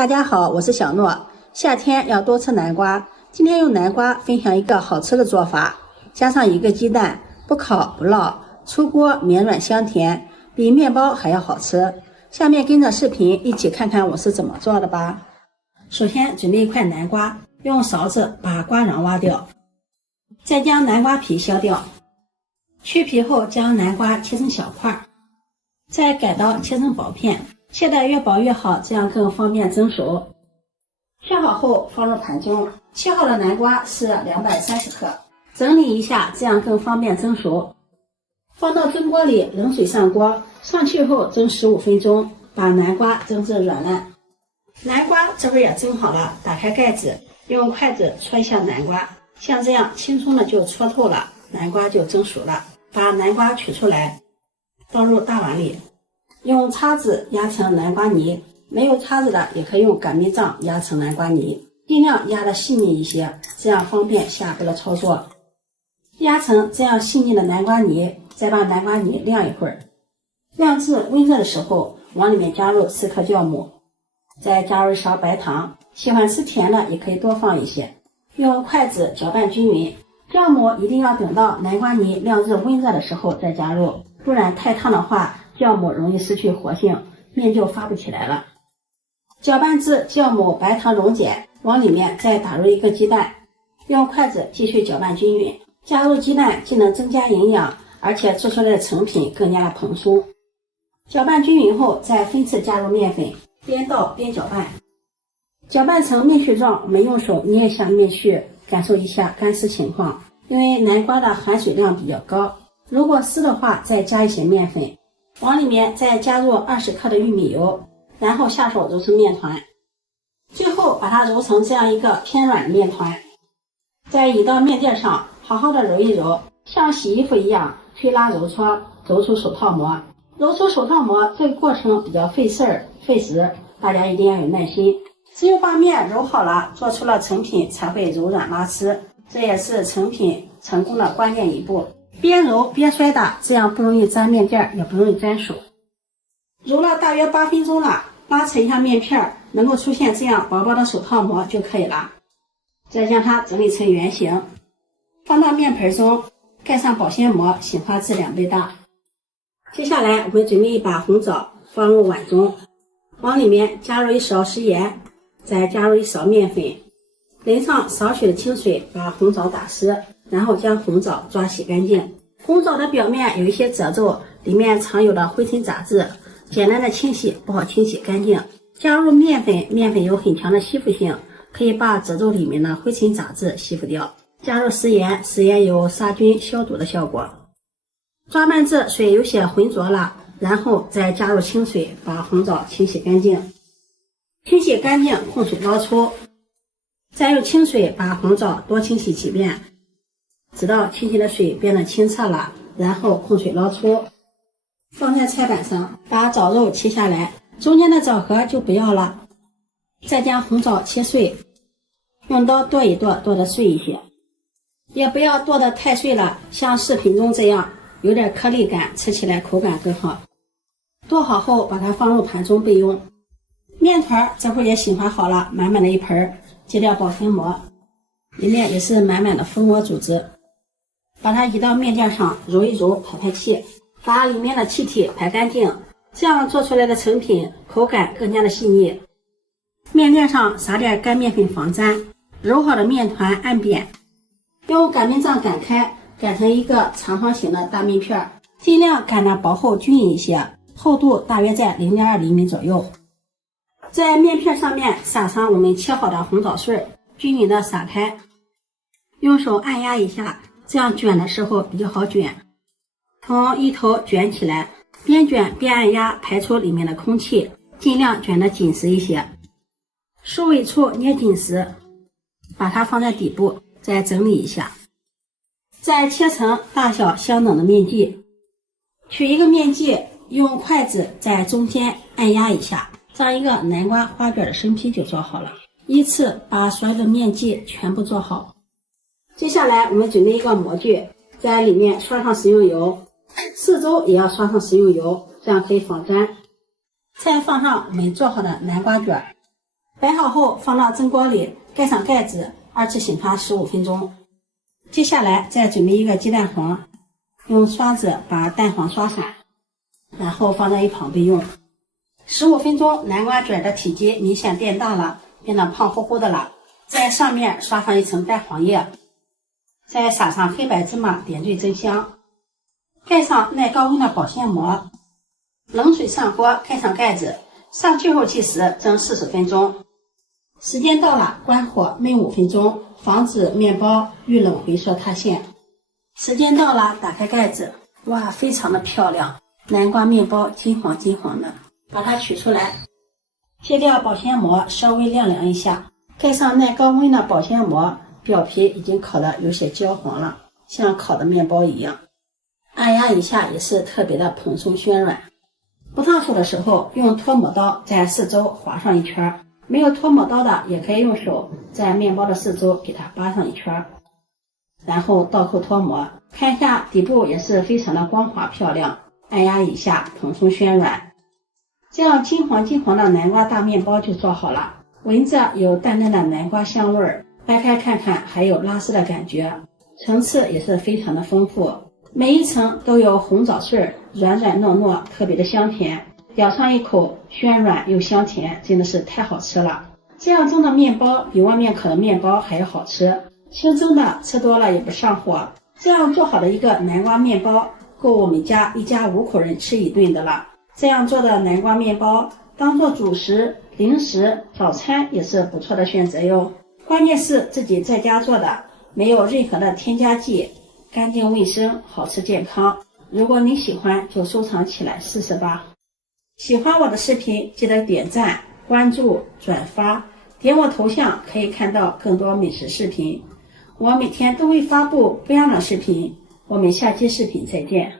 大家好，我是小諾。夏天要多吃南瓜，今天用南瓜分享一個好吃的做法，加上1個雞蛋，不烤不烙，出鍋綿軟香甜，比麵包還要好吃。下面跟着視頻一起看看我是怎麼做的吧。首先準備1塊南瓜，用勺子把瓜瓤挖掉，再將南瓜皮削掉，去皮後將南瓜切成小塊，再改刀切成薄片，切得越薄越好，這樣更方便蒸熟。切好後放入盤中，切好的南瓜是230克，整理一下，這樣更方便蒸熟。放到蒸鍋裡，冷水上鍋，上去後蒸15分鐘，把南瓜蒸至軟爛。南瓜這會兒也蒸好了，打開蓋子，用筷子戳一下南瓜，像這樣輕鬆的就戳透了，南瓜就蒸熟了。把南瓜取出來，倒入大碗裡，用叉子壓成南瓜泥，沒有叉子的也可以用擀面杖壓成南瓜泥，盡量壓得細膩一些，這樣方便下鍋的操作。壓成這樣細膩的南瓜泥，再把南瓜泥晾一會兒，晾至溫熱的時候，往裡面加入4克酵母，再加入1勺白糖，喜歡吃甜的也可以多放一些，用筷子攪拌均匀。酵母一定要等到南瓜泥晾至溫熱的時候再加入，不然太燙的話，酵母容易失去活性，面就发不起來了。攪拌至酵母白糖溶解，往裡面再打入1個雞蛋，用筷子繼續攪拌均匀。加入雞蛋既能增加營養，而且做出來的成品更加的蓬鬆。攪拌均匀後，再分次加入麵粉，邊倒邊攪拌。攪拌成面絮狀，我們用手捏一下面絮，感受一下乾濕情況。因為南瓜的含水量比較高，如果濕的話，再加一些麵粉，往裡面再加入20克的玉米油，然後下手揉成面團，最後把它揉成這樣一個偏軟的面團，再移到面墊上，好好的揉一揉，像洗衣服一樣推拉揉搓，揉出手套膜。揉出手套膜這個過程比較費事兒費時，大家一定要有耐心。只有把面揉好了，做出了成品才會柔軟拉絲，這也是成品成功的關鍵一步。邊揉邊摔打，這樣不容易粘面墊，也不容易粘手。揉了大約8分鐘了，拉扯一下面片，能夠出現這樣薄薄的手套膜就可以了。再將它整理成圓形，放到面盆中，蓋上保鮮膜，醒发至2倍大。接下來我們準備一把紅棗，放入碗中，往裡面加入1勺食鹽，再加入1勺麵粉，淋上少許的清水，把紅棗打濕，然後將紅棗抓洗乾淨。紅棗的表面有一些褶皺，裡面藏有的灰塵雜質，簡單的清洗不好清洗乾淨。加入面粉，面粉有很強的吸附性，可以把褶皺裡面的灰塵雜質吸附掉。加入食鹽，食鹽有杀菌消毒的效果。抓拌至水有些浑浊了，然後再加入清水，把紅棗清洗乾淨。清洗乾淨，控水撈出，再用清水把紅棗多清洗幾遍，直到清洗的水變得清澈了，然後控水撈出，放在菜板上，把棗肉切下來，中間的棗核就不要了，再將紅棗切碎，用刀剁一剁，剁得碎一些，也不要剁得太碎了，像视頻中這樣有點顆粒感，吃起來口感更好。剁好後把它放入盤中備用。面团這會兒也醒發好了，滿滿的一盆，揭掉保鮮膜，裡面也是滿滿的蜂窩組織。把它移到面墊上，揉一揉，排排气，把裡面的气體排乾淨，這樣做出來的成品口感更加的細膩。面墊上撒點乾麵粉防粘，揉好的面團按扁，用擀面杖擀開，擀成一個長方形的大面片，盡量擀得薄厚均匀一些，厚度大約在0.2厘米左右。在面片上面撒上我們切好的紅棗碎，均匀的撒開，用手按壓一下，這樣捲的時候比較好捲。從一頭捲起來，邊捲邊按壓，排出裡面的空氣，盡量捲得緊實一些。收尾處捏緊實，把它放在底部，再整理一下。再切成大小相等的面劑，取一個面劑，用筷子在中間按壓一下，这樣一個南瓜花卷的生坯就做好了。依次把所有的面劑全部做好。接下來我們準備一個模具，在裡面刷上食用油，四周也要刷上食用油，這樣可以防粘。再放上我們做好的南瓜卷，摆好後放到蒸鍋裡，蓋上蓋子，2次醒發15分鐘。接下來再準備一個雞蛋黃，用刷子把蛋黃刷上，然後放在一旁備用。15分鐘，南瓜卷的體積明顯變大了，變得胖乎乎的了。在上面刷上一層蛋黃液，再撒上黑白芝麻，點綴增香。蓋上耐高溫的保鮮膜，冷水上鍋，蓋上蓋子，上最後計時蒸40分鐘。時間到了，關火燜5分鐘，防止麵包遇冷回缩塌陷。时间到了，打開蓋子，哇，非常的漂亮，南瓜麵包金黃金黃的。把它取出來，揭掉保鮮膜，稍微晾涼一下，蓋上耐高溫的保鮮膜，表皮已經烤得有些焦黃了，像烤的麵包一樣。按壓一下也是特別的蓬鬆暄軟。不燙手的時候，用脱模刀在四周劃上一圈，沒有脫模刀的也可以用手在麵包的四周給它扒上一圈，然後倒扣脫模，看一下底部也是非常的光滑漂亮，按壓一下蓬鬆暄軟。這樣金黃金黃的南瓜大麵包就做好了，聞着有淡淡的南瓜香味兒，掰開看看還有拉絲的感覺，層次也是非常的豐富，每一層都有紅棗穗，軟軟糯糯，特別的香甜，咬上一口暄軟又香甜，真的是太好吃了。這樣蒸的麵包比外面烤的麵包還要好吃，清蒸的吃多了也不上火。這樣做好的一個南瓜麵包夠我們家一家5口人吃一頓的了。這樣做的南瓜麵包當做主食、零食、早餐也是不錯的選擇喲。關鍵是自己在家做的，沒有任何的添加劑，乾淨衛生，好吃健康。如果你喜歡就收藏起來試試吧。喜歡我的視頻記得點讚、關注、轉發，點我頭像可以看到更多美食視頻。我每天都會發布不一樣的視頻，我們下期視頻再見。